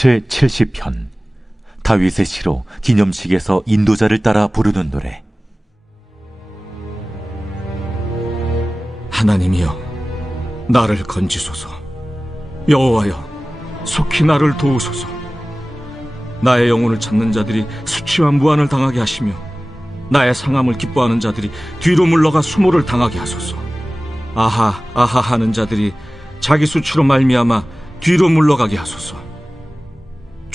제 70편 다윗의 시로 기념식에서 인도자를 따라 부르는 노래. 하나님이여 나를 건지소서. 여호와여 속히 나를 도우소서. 나의 영혼을 찾는 자들이 수치와 무한을 당하게 하시며 나의 상함을 기뻐하는 자들이 뒤로 물러가 수모를 당하게 하소서. 아하 아하 하는 자들이 자기 수치로 말미암아 뒤로 물러가게 하소서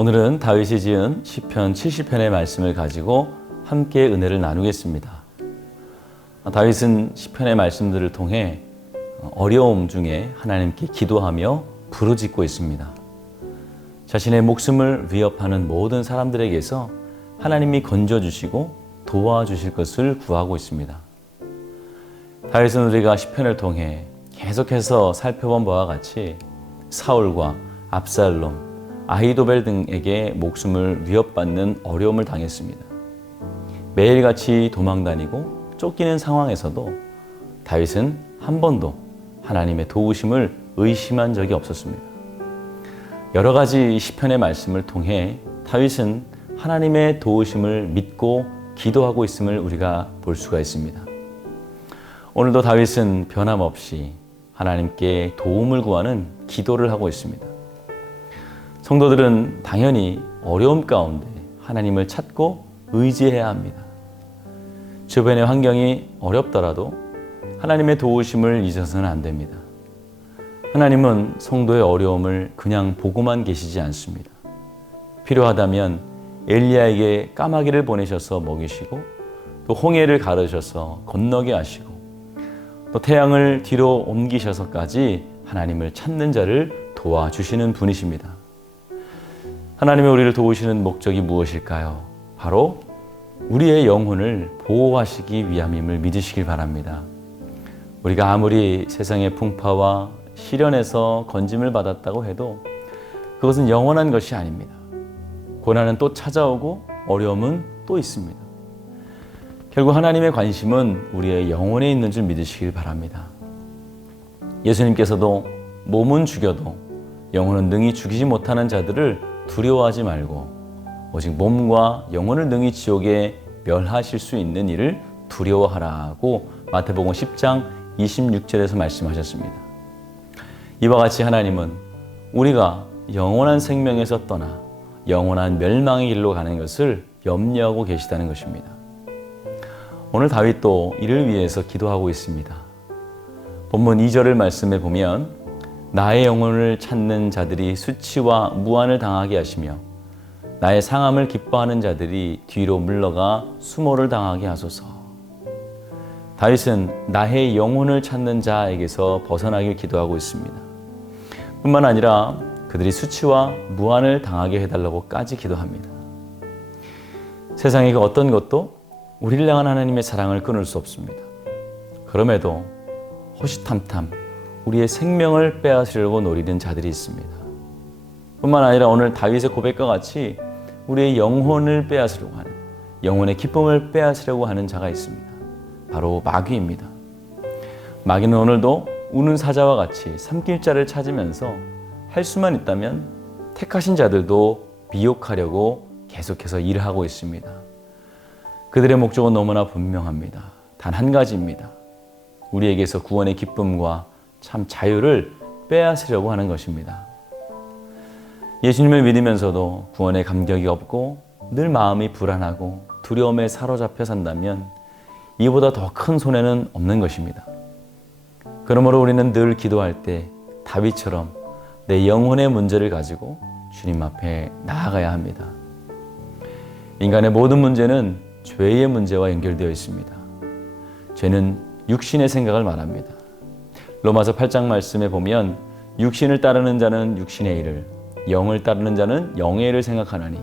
오늘은 다윗이 지은 시편 70편의 말씀을 가지고 함께 은혜를 나누겠습니다. 다윗은 시편의 말씀들을 통해 어려움 중에 하나님께 기도하며 부르짖고 있습니다. 자신의 목숨을 위협하는 모든 사람들에게서 하나님이 건져 주시고 도와주실 것을 구하고 있습니다. 다윗은 우리가 시편을 통해 계속해서 살펴본 바와 같이 사울과 압살롬, 아히도벨 등에게 목숨을 위협받는 어려움을 당했습니다. 매일같이 도망다니고 쫓기는 상황에서도 다윗은 한 번도 하나님의 도우심을 의심한 적이 없었습니다. 여러 가지 시편의 말씀을 통해 다윗은 하나님의 도우심을 믿고 기도하고 있음을 우리가 볼 수가 있습니다. 오늘도 다윗은 변함없이 하나님께 도움을 구하는 기도를 하고 있습니다. 성도들은 당연히 어려움 가운데 하나님을 찾고 의지해야 합니다. 주변의 환경이 어렵더라도 하나님의 도우심을 잊어서는 안 됩니다. 하나님은 성도의 어려움을 그냥 보고만 계시지 않습니다. 필요하다면 엘리야에게 까마귀를 보내셔서 먹이시고 또 홍해를 가르셔서 건너게 하시고 또 태양을 뒤로 옮기셔서까지 하나님을 찾는 자를 도와주시는 분이십니다. 하나님의 우리를 도우시는 목적이 무엇일까요? 바로 우리의 영혼을 보호하시기 위함임을 믿으시길 바랍니다. 우리가 아무리 세상의 풍파와 시련에서 건짐을 받았다고 해도 그것은 영원한 것이 아닙니다. 고난은 또 찾아오고 어려움은 또 있습니다. 결국 하나님의 관심은 우리의 영혼에 있는 줄 믿으시길 바랍니다. 예수님께서도 몸은 죽여도 영혼은 능히 죽이지 못하는 자들을 두려워하지 말고 오직 몸과 영혼을 능히 지옥에 멸하실 수 있는 일을 두려워하라고 마태복음 10장 26절에서 말씀하셨습니다. 이와 같이 하나님은 우리가 영원한 생명에서 떠나 영원한 멸망의 길로 가는 것을 염려하고 계시다는 것입니다. 오늘 다윗도 이를 위해서 기도하고 있습니다. 본문 2절을 말씀해 보면 나의 영혼을 찾는 자들이 수치와 무한을 당하게 하시며 나의 상함을 기뻐하는 자들이 뒤로 물러가 수모를 당하게 하소서. 다윗은 나의 영혼을 찾는 자에게서 벗어나길 기도하고 있습니다. 뿐만 아니라 그들이 수치와 무한을 당하게 해달라고까지 기도합니다. 세상의 그 어떤 것도 우리를 향한 하나님의 사랑을 끊을 수 없습니다. 그럼에도 호시탐탐 우리의 생명을 빼앗으려고 노리는 자들이 있습니다. 뿐만 아니라 오늘 다윗의 고백과 같이 우리의 영혼을 빼앗으려고 하는 영혼의 기쁨을 빼앗으려고 하는 자가 있습니다. 바로 마귀입니다. 마귀는 오늘도 우는 사자와 같이 삼킬자를 찾으면서 할 수만 있다면 택하신 자들도 미혹하려고 계속해서 일을 하고 있습니다. 그들의 목적은 너무나 분명합니다. 단 한 가지입니다. 우리에게서 구원의 기쁨과 참 자유를 빼앗으려고 하는 것입니다. 예수님을 믿으면서도 구원의 감격이 없고 늘 마음이 불안하고 두려움에 사로잡혀 산다면 이보다 더 큰 손해는 없는 것입니다. 그러므로 우리는 늘 기도할 때 다윗처럼 내 영혼의 문제를 가지고 주님 앞에 나아가야 합니다. 인간의 모든 문제는 죄의 문제와 연결되어 있습니다. 죄는 육신의 생각을 말합니다. 로마서 8장 말씀에 보면 육신을 따르는 자는 육신의 일을, 영을 따르는 자는 영의 일을 생각하나니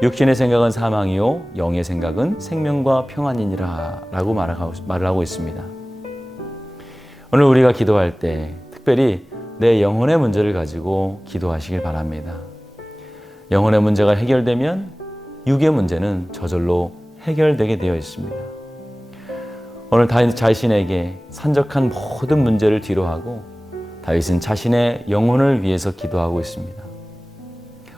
육신의 생각은 사망이요 영의 생각은 생명과 평안이니라라고 말하고 말을 하고 있습니다. 오늘 우리가 기도할 때 특별히 내 영혼의 문제를 가지고 기도하시길 바랍니다. 영혼의 문제가 해결되면 육의 문제는 저절로 해결되게 되어 있습니다. 오늘 다윗 자신에게 산적한 모든 문제를 뒤로하고 다윗은 자신의 영혼을 위해서 기도하고 있습니다.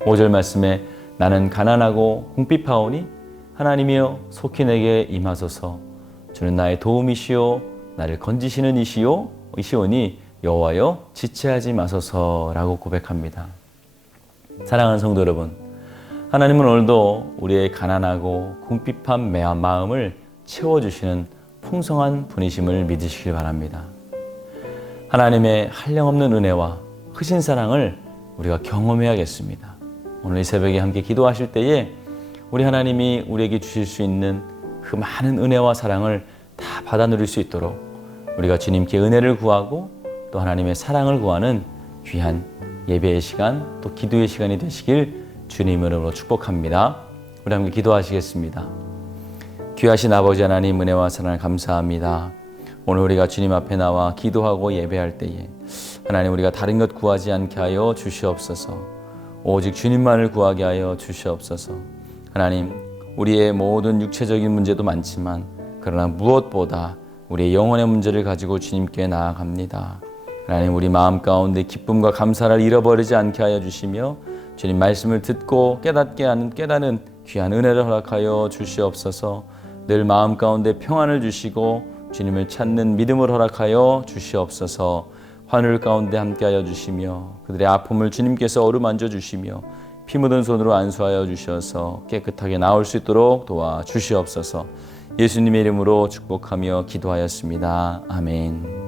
5절 말씀에 나는 가난하고 궁핍하오니 하나님이여 속히 내게 임하소서 주는 나의 도움이시오 나를 건지시는 이시오 이시오니 여호와여 지체하지 마소서라고 고백합니다. 사랑하는 성도 여러분, 하나님은 오늘도 우리의 가난하고 궁핍한 매- 마음을 채워 주시는 풍성한 분이심을 믿으시길 바랍니다. 하나님의 한량없는 은혜와 크신 사랑을 우리가 경험해야겠습니다. 오늘 이 새벽에 함께 기도하실 때에 우리 하나님이 우리에게 주실 수 있는 그 많은 은혜와 사랑을 다 받아 누릴 수 있도록 우리가 주님께 은혜를 구하고 또 하나님의 사랑을 구하는 귀한 예배의 시간 또 기도의 시간이 되시길 주님 이름으로 축복합니다. 우리 함께 기도하시겠습니다. 귀하신 아버지 하나님 은혜와 사랑을 감사합니다. 오늘 우리가 주님 앞에 나와 기도하고 예배할 때에 하나님 우리가 다른 것 구하지 않게 하여 주시옵소서. 오직 주님만을 구하게 하여 주시옵소서. 하나님 우리의 모든 육체적인 문제도 많지만 그러나 무엇보다 우리의 영혼의 문제를 가지고 주님께 나아갑니다. 하나님 우리 마음 가운데 기쁨과 감사를 잃어버리지 않게 하여 주시며 주님 말씀을 듣고 깨닫게 하는 깨닫는 귀한 은혜를 허락하여 주시옵소서. 늘 마음 가운데 평안을 주시고 주님을 찾는 믿음을 허락하여 주시옵소서. 환울 가운데 함께하여 주시며 그들의 아픔을 주님께서 어루만져 주시며 피 묻은 손으로 안수하여 주셔서 깨끗하게 나올 수 있도록 도와 주시옵소서. 예수님의 이름으로 축복하며 기도하였습니다. 아멘.